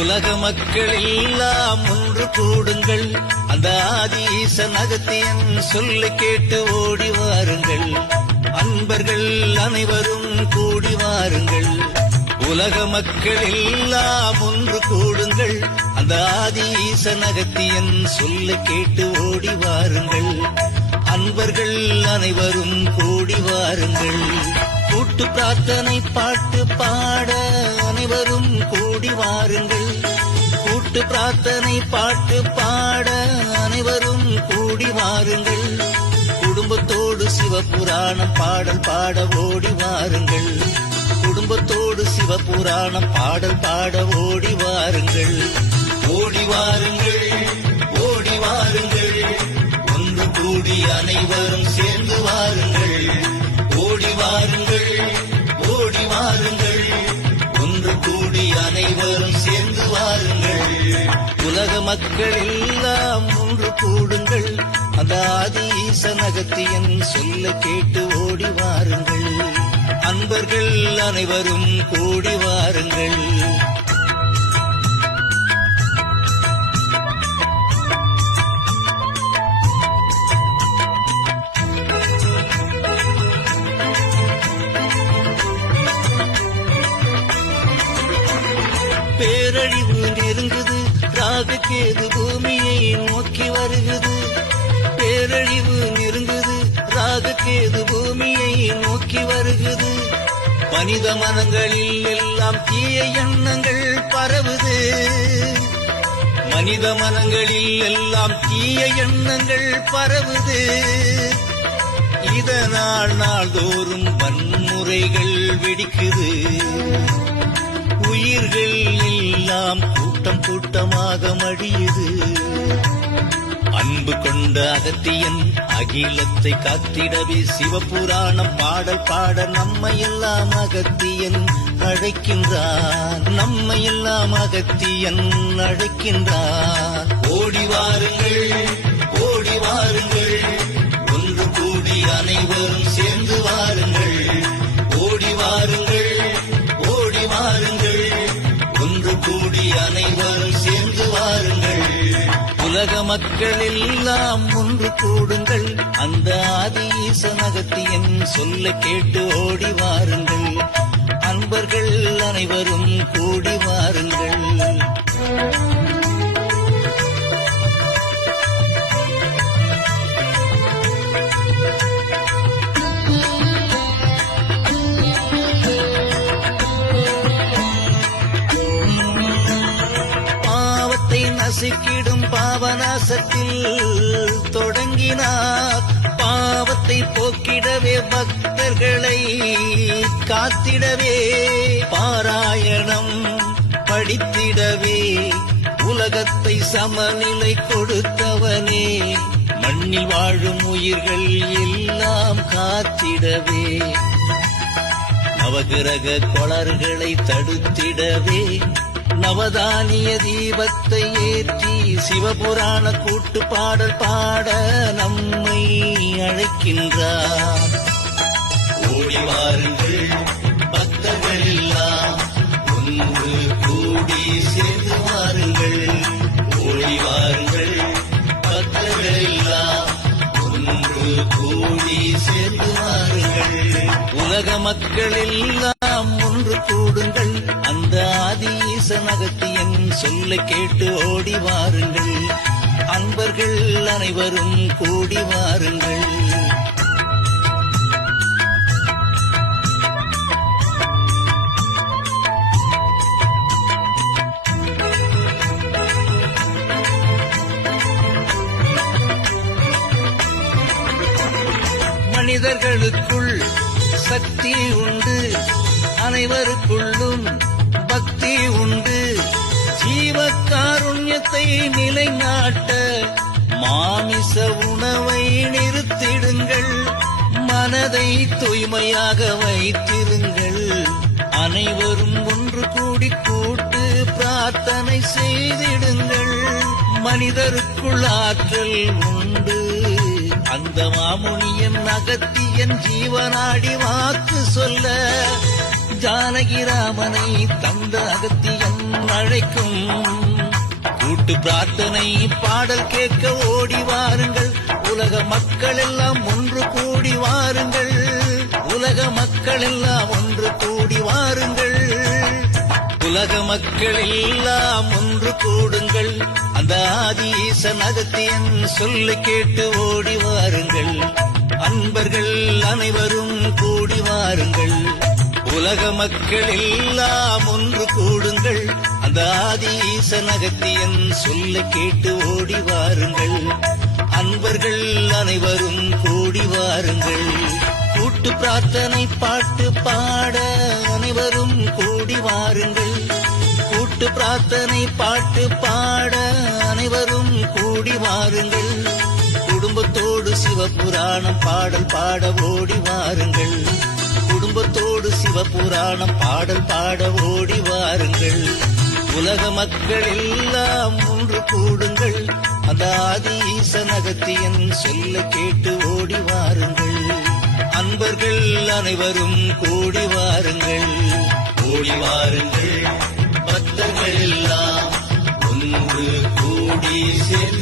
உலக மக்கள் எல்லாம் ஒன்று கூடுங்கள், அந்த ஆதிஈசன் அகத்தியன் சொல்லை கேட்டு ஓடி வாருங்கள். அன்பர்கள் அனைவரும் கூடி வாருங்கள். உலக மக்கள் எல்லாம் ஒன்று கூடுங்கள், அந்த ஆதிஈசன் அகத்தியன் சொல்லை கேட்டு ஓடி வாருங்கள். அன்பர்கள் அனைவரும் கூடி வாருங்கள். கூட்டு பிரார்த்தனை பாட்டு பாட அனைவரும் கூடி வாருங்கள். கூட்டு பிரார்த்தனை பாட்டு பாட அனைவரும் கூடி வாருங்கள். குடும்பத்தோடு சிவபுராணம் பாடல் பாட ஓடி வாருங்கள். குடும்பத்தோடு சிவபுராணம் பாடல் பாட ஓடி வாருங்கள். ஓடி வாருங்கள், ஓடி வாருங்கள், ஒன்று கூடி அனைவரும் சேர்ந்து வாருங்கள். ஓடி வாருங்கள், ஓடி வாருங்கள், ஒன்று கூடி அனைவரும் சேர்ந்து வாருங்கள். உலக மக்கள் எல்லாம் ஒன்று கூடுங்கள், அந்த ஆதிஈசன் அகத்தியன் சொல்ல கேட்டு ஓடி வாருங்கள். அன்பர்கள் அனைவரும் கூடி வாருங்கள். பேரழிவு நெருங்குது, ராகுகேது பூமியை நோக்கி வருகுது. பேரழிவு நெருங்குது, ராகுகேது பூமியை நோக்கி வருகுது. மனித மனங்களில் எல்லாம் தீய எண்ணங்கள் பரவுது. மனித மனங்களில் எல்லாம் தீய எண்ணங்கள் பரவுது. இதனால் நாள்தோறும் வன்முறைகள் வெடிக்குது. உயிர்கள் எல்லாம் கூட்டம் கூட்டமாக மடியுது. அன்பு கொண்ட அகத்தியன் அகிலத்தை காத்திடவே சிவபுராணம் பாடல் பாட நம்மையெல்லாம் அகத்தியன் அழைக்கின்றான். நம்மையெல்லாம் அகத்தியன் அழைக்கின்றான். ஓடி வாருங்கள், ஓடி வாருங்கள், ஒன்று கூடி அனைவரும் சேர்ந்து வாருங்கள். ஓடி வாருங்கள், ஓடி வாருங்கள், ஒன்று கூடி அனைவரும் சேர்ந்து வாருங்கள். உலக மக்கள் எல்லாம் ஒன்று கூடுங்கள், அந்த ஆதிஈசன் அகத்தியன் சொல்ல கேட்டு ஓடி வாருங்கள். அன்பர்கள் அனைவரும் கூடி வாருங்கள். நசிக்கிடும் பாவநாசத்தில் தொடங்கினார். பாவத்தை போக்கிடவே பக்தர்களை காத்திடவே பாராயணம் படித்திடவே உலகத்தை சமநிலை கொடுத்தவனே. மண்ணில் வாழும் உயிர்கள் எல்லாம் காத்திடவே நவகிரக கொளர்களை தடுத்திடவே நவதானிய தீபத்தை ஏற்றி சிவபுராண கூட்டு பாடல் பாட நம்மை அழைக்கின்றார். ஓடி வாருங்கள் பக்தர்கள் எல்லாம் ஒன்று கூடி சேர்ந்து வாருங்கள். ஓடி வாருங்கள் பக்தர்கள் எல்லாம் ஒன்று கூடி சேர்ந்து வாருங்கள். உலக மக்கள் எல்லாம் ஒன்று கூடுங்கள், அந்த ஆதிஈசன் அகத்தியன் சொல்ல கேட்டு ஓடி வாருங்கள். அன்பர்கள் அனைவரும் கூடி வாருங்கள். மனிதர்களுக்குள் சக்தி உண்டு, அனைவருக்குள்ளும் பக்தி உண்டு. ஜீவகாருண்யத்தை நிலைநாட்ட மாமிச உணவை நிறுத்திடுங்கள். மனதை தூய்மையாக வைத்திருங்கள். அனைவரும் ஒன்று கூடி கூட்டு பிரார்த்தனை செய்திடுங்கள். மனிதருக்குள் ஆற்றல் உண்டு, அந்த மாமுனியன் அகத்தியன் ஜீவனாடி வாக்கு சொல்ல ஜானகிராமனை தந்த அகத்தியன் அழை கிடைக்கும். கூட்டு பிரார்த்தனை பாடல் கேட்க ஓடி வாருங்கள். உலக மக்கள் எல்லாம் ஒன்று கூடி வாருங்கள். உலக மக்கள் எல்லாம் ஒன்று கூடி வாருங்கள். உலக மக்கள் எல்லாம் ஒன்று கூடுங்கள். அந்த ஆதி ஈசன் அகத்தியன் சொல்லை கேட்டு ஓடி வாருங்கள். அன்பர்கள் அனைவரும் கூடி வாருங்கள். உலக மக்கள் எல்லாம் ஒன்று கூடுங்கள். அந்த ஆதி ஈசன் அகத்தியன் சொல்லை கேட்டு ஓடி வாருங்கள். அன்பர்கள் அனைவரும் கூடி வாருங்கள். கூட்டு பிரார்த்தனை பாட்டு பாட அனைவரும் கூடி வாருங்கள். கூட்டு பிரார்த்தனை பாட்டு பாட அனைவரும் கூடி வாருங்கள். குடும்பத்தோடு சிவபுராணம் பாடல் பாட ஓடி வாருங்கள். குடும்பத்தோடு சிவபுராணம் பாடல் பாட ஓடி வாருங்கள். உலக மக்கள் எல்லாம் ஒன்று கூடுங்கள். அந்த ஆதி ஈசன் அகத்தியன் சொல்ல கேட்டு ஓடி வாருங்கள். அன்பர்கள் அனைவரும் கூடி வாருங்கள். ஓடி வாருங்கள். பக்தர்கள் எல்லாம் ஒன்று கூடி செல்ல